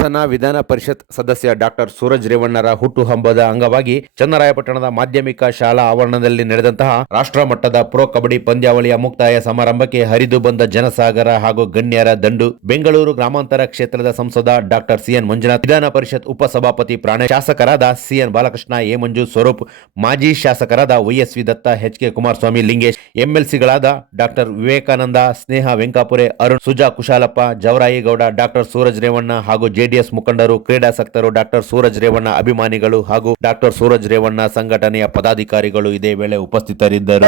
ಹಾಸನ ವಿಧಾನ ಪರಿಷತ್ ಸದಸ್ಯ ಡಾಕ್ಟರ್ ಸೂರಜ್ ರೇವಣ್ಣರ ಹುಟ್ಟುಹಬ್ಬದ ಅಂಗವಾಗಿ ಚನ್ನರಾಯಪಟ್ಟಣದ ಮಾಧ್ಯಮಿಕ ಶಾಲಾ ಆವರಣದಲ್ಲಿ ನಡೆದಂತಹ ರಾಷ್ಟ್ರ ಮಟ್ಟದ ಪ್ರೊ ಕಬಡ್ಡಿ ಪಂದ್ಯಾವಳಿಯ ಮುಕ್ತಾಯ ಸಮಾರಂಭಕ್ಕೆ ಹರಿದು ಬಂದ ಜನಸಾಗರ ಹಾಗೂ ಗಣ್ಯರ ದಂಡು. ಬೆಂಗಳೂರು ಗ್ರಾಮಾಂತರ ಕ್ಷೇತ್ರದ ಸಂಸದ ಡಾಕ್ಟರ್ ಸಿಎನ್ ಮಂಜುನಾಥ್, ವಿಧಾನ ಪರಿಷತ್ ಉಪಸಭಾಪತಿ ಪ್ರಾಣೇಶ್, ಶಾಸಕರಾದ ಸಿಎನ್ ಬಾಲಕೃಷ್ಣ, ಎ ಮಂಜು ಸ್ವರೂಪ್, ಮಾಜಿ ಶಾಸಕರಾದ ವೈಎಸ್ವಿ ದತ್ತ, ಎಚ್ಕೆ ಕುಮಾರಸ್ವಾಮಿ, ಲಿಂಗೇಶ್, ಎಂಎಲ್ಸಿಗಳಾದ ಡಾಕ್ಟರ್ ವಿವೇಕಾನಂದ, ಸ್ನೇಹ ವೆಂಕಾಪುರೆ, ಅರುಣ್, ಸುಜಾ ಕುಶಾಲಪ್ಪ, ಜವರಾಯಿಗೌಡ, ಡಾಕ್ಟರ್ ಸೂರಜ್ ರೇವಣ್ಣ ಹಾಗೂ ಜೆಡಿಎಸ್ ಮುಖಂಡರು, ಕ್ರೀಡಾಸಕ್ತರು, ಡಾಕ್ಟರ್ ಸೂರಜ್ ರೇವಣ್ಣ ಅಭಿಮಾನಿಗಳು ಹಾಗೂ ಡಾಕ್ಟರ್ ಸೂರಜ್ ರೇವಣ್ಣ ಸಂಘಟನೆಯ ಪದಾಧಿಕಾರಿಗಳು ಇದೇ ವೇಳೆ ಉಪಸ್ಥಿತರಿದ್ದರು.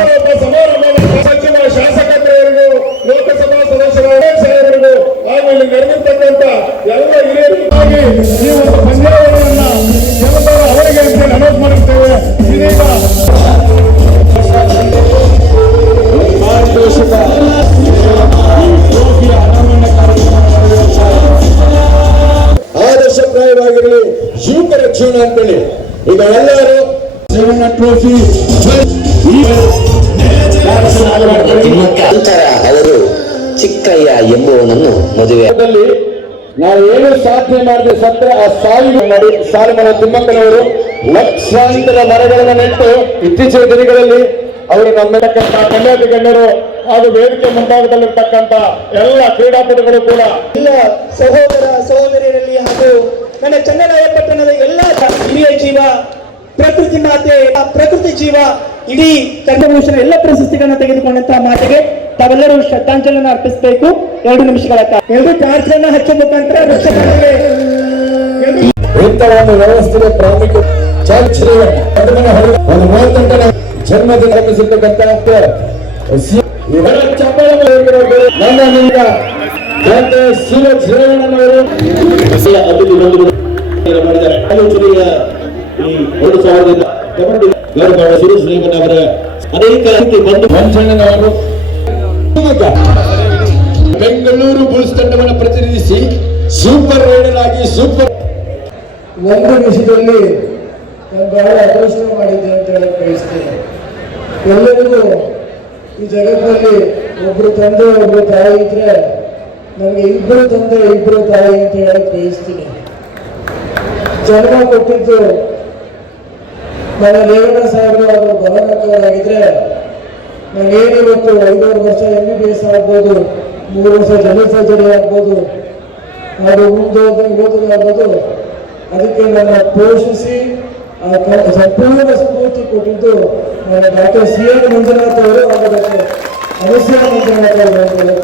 ಆದರ್ಶಪ್ರಾಯವಾಗಿರಲಿ ಯುವಕ ರಕ್ಷಣೆ ಅಂತೇಳಿ ಈಗ ಎಲ್ಲರೂ ರೇವಣ್ಣ ಟ್ರೋಫಿ ನಂತರ ಅವರು ಚಿಕ್ಕಯ್ಯ ಎಂಬುವನನ್ನು ಮದುವೆಯಲ್ಲಿ ನಾವು ಏನು ಸಾಧನೆ ಮಾಡಿದೆ ಸತ್ರ ಆ ಸಾಲುಮರ ತಿಮ್ಮಕ್ಕನವರು ಲಕ್ಷಾಂತರ ಮರಗಳನ್ನು ನೆಟ್ಟು ಇತ್ತೀಚಿನ ದಿನಗಳಲ್ಲಿ ಅವರು ನಮ್ಮೆಲ್ಲಕ್ಕಂತ ಕನ್ಯಾದಿ ಗಣ್ಯರು ಹಾಗೂ ವೇದಿಕೆ ಮುಂಭಾಗದಲ್ಲಿರ್ತಕ್ಕಂಥ ಎಲ್ಲ ಕ್ರೀಡಾಪಟುಗಳು ಕೂಡ ಎಲ್ಲ ಸಹೋದರ ಸಹೋದರಿಯರಲ್ಲಿ ಹಾಗೂ ನನ್ನ ಚನ್ನರಾಯಪಟ್ಟಣದ ಎಲ್ಲ ಹಿರಿಯ ಜೀವ, ಪ್ರಕೃತಿ ಮಾತೆ, ಪ್ರಕೃತಿ ಜೀವ, ಇಡೀ ಕರ್ಮಭೂಷಣ ಎಲ್ಲ ಪ್ರಶಸ್ತಿಗಳನ್ನ ತೆಗೆದುಕೊಂಡಂತಹ ಮಾತೆಗೆ ತಾವೆಲ್ಲರೂ ಶ್ರದ್ಧಾಂಜಲಿಯನ್ನು ಅರ್ಪಿಸಬೇಕು. 2 ನಿಮಿಷಗಳ ಎರಡು ಟಾರ್ಚ್ ಹಚ್ಚುವ ಮುಖಾಂತರ ಇಂಥ ಒಂದು ವ್ಯವಸ್ಥೆಗೆ ಪ್ರಾಮುಖ್ಯ ಒಂದು 38ನೇ ಜನ್ಮದಿನ ಆಚರಿಸಿರ್ತಕ್ಕಂಥ ನನ್ನ ನಿಂದ ಡಾಕ್ಟರ್ ಸೂರಜ್ ರೇವಣ್ಣನವರು ಮಾಡಿದ್ದಾರೆ. ಆಲೋಚನೆಯ ಈ 2000 ಕಬಡ್ಡಿ ಗೌರವ ಸೂರಜ್ ರೇವಣ್ಣ ಅವರ ಅನೇಕ ಬಂದು ಮಂಜಣ್ಣನವರು ಬೆಂಗಳೂರು ಬುಲ್ಸ್ ತಂಡವನ್ನು ಪ್ರತಿನಿಧಿಸಿ ಸೂಪರ್ ರೈಡರ್ ಆಗಿ ಒಂದು ವಿಷಯದಲ್ಲಿ ನಾನು ಬಹಳ ಅದೃಷ್ಟ ಮಾಡಿದ್ದೆ ಅಂತ ಹೇಳಕ್ ಬಯಸ್ತೇನೆ. ಎಲ್ಲರಿಗೂ ಈ ಜಗತ್ತಿನಲ್ಲಿ ಒಬ್ರು ತಂದೆ ಒಬ್ರು ತಾಯಿ ಇದ್ರೆ ನನಗೆ 2 ತಂದೆ 2 ತಾಯಿ ಅಂತ ಹೇಳಕ್ ಬಯಸ್ತೀನಿ. ಜನ್ಮ ಕೊಟ್ಟಿದ್ದು ನನ್ನ ರೇವಣ್ಣ ಸಾಹೇಬರು ಅವರು ಭವನಕರಾಗಿದ್ರೆ ನಾನೇನಿವತ್ತು 5 ವರ್ಷ MBBS ಆಗ್ಬೋದು, 3 ವರ್ಷ ಜನರಲ್ ಸರ್ಜರಿ ಆಗ್ಬೋದು, ಹಾಗೂ ಓದೋದಾಗ್ಬೋದು, ಅದಕ್ಕೆ ನನ್ನ ಪೋಷಿಸಿ ಸಂಪೂರ್ಣ ಸ್ಫೂರ್ತಿ ಕೊಟ್ಟಿದ್ದು ನನ್ನ ಡಾಕ್ಟರ್ ಸಿಎನ್ ಮಂಜುನಾಥ್ ಅವರು ಹಾಗೂ ಡಾಕ್ಟರ್ ಅನುಸೂಯ ಮಂಜುನಾಥ್ ಅವರು.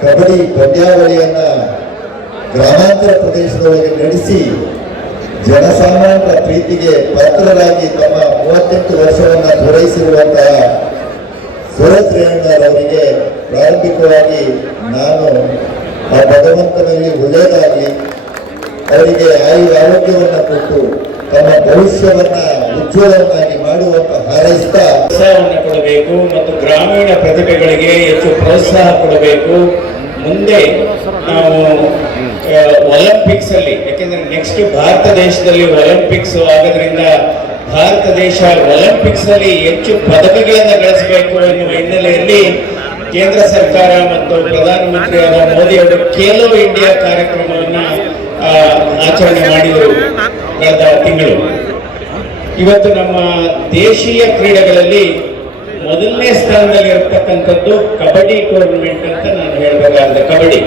ಕಬಡ್ಡಿ ಪಂದ್ಯಾವಳಿಯನ್ನ ಗ್ರಾಮಾಂತರ ಪ್ರದೇಶದೊಳಗೆ ನಡೆಸಿ ಜನಸಾಮಾನ್ಯರ ಪ್ರೀತಿಗೆ ಪಾತ್ರರಾಗಿ ತಮ್ಮ 38 ವರ್ಷವನ್ನ ಪೂರೈಸಿರುವಂತಹ ಸೂರಜ್ ರೇವಣ್ಣರವರಿಗೆ ಪ್ರಾರಂಭಿಕವಾಗಿ ನಾನು ಆ ಭಗವಂತನಲ್ಲಿ ಒಳ್ಳೆಯದಾಗಲಿ, ಅವರಿಗೆ ಆರೋಗ್ಯವನ್ನು ಕೊಟ್ಟು ತಮ್ಮ ಭವಿಷ್ಯವನ್ನ ಉಜ್ವಲವನ್ನಾಗಿ ಮಾಡುವಂತ ಹಾರೈಸ್ತಾ ಪ್ರೋತ್ಸಾಹವನ್ನು ಕೊಡಬೇಕು ಮತ್ತು ಗ್ರಾಮೀಣ ಪ್ರತಿಭೆಗಳಿಗೆ ಹೆಚ್ಚು ಪ್ರೋತ್ಸಾಹ ಕೊಡಬೇಕು. ಮುಂದೆ ನಾವು ಒಲಿಂಪಿಕ್ಸ್ ಅಲ್ಲಿ, ಯಾಕೆಂದ್ರೆ ನೆಕ್ಸ್ಟ್ ಭಾರತ ದೇಶದಲ್ಲಿ ಒಲಿಂಪಿಕ್ಸ್ ಆಗೋದ್ರಿಂದ ಭಾರತ ದೇಶ ಒಲಿಂಪಿಕ್ಸ್ ಅಲ್ಲಿ ಹೆಚ್ಚು ಪದಕಗಳನ್ನು ಗಳಿಸಬೇಕು ಎನ್ನುವ ಹಿನ್ನೆಲೆಯಲ್ಲಿ ಕೇಂದ್ರ ಸರ್ಕಾರ ಮತ್ತು ಪ್ರಧಾನಮಂತ್ರಿಯಾದ ಮೋದಿ ಅವರು ಖೇಲೋ ಇಂಡಿಯಾ ಕಾರ್ಯಕ್ರಮವನ್ನ ಆಚರಣೆ ಮಾಡಿದರು ಕಳೆದ ತಿಂಗಳು. ಇವತ್ತು ನಮ್ಮ ದೇಶೀಯ ಕ್ರೀಡೆಗಳಲ್ಲಿ ಮೊದಲನೇ ಸ್ಥಾನದಲ್ಲಿ ಇರತಕ್ಕಂಥದ್ದು ಕಬಡ್ಡಿ ಟೂರ್ನಮೆಂಟ್ ಅಂತ ನಾನು ಹೇಳಬೇಕಾಗಿದೆ. ಕಬಡ್ಡಿ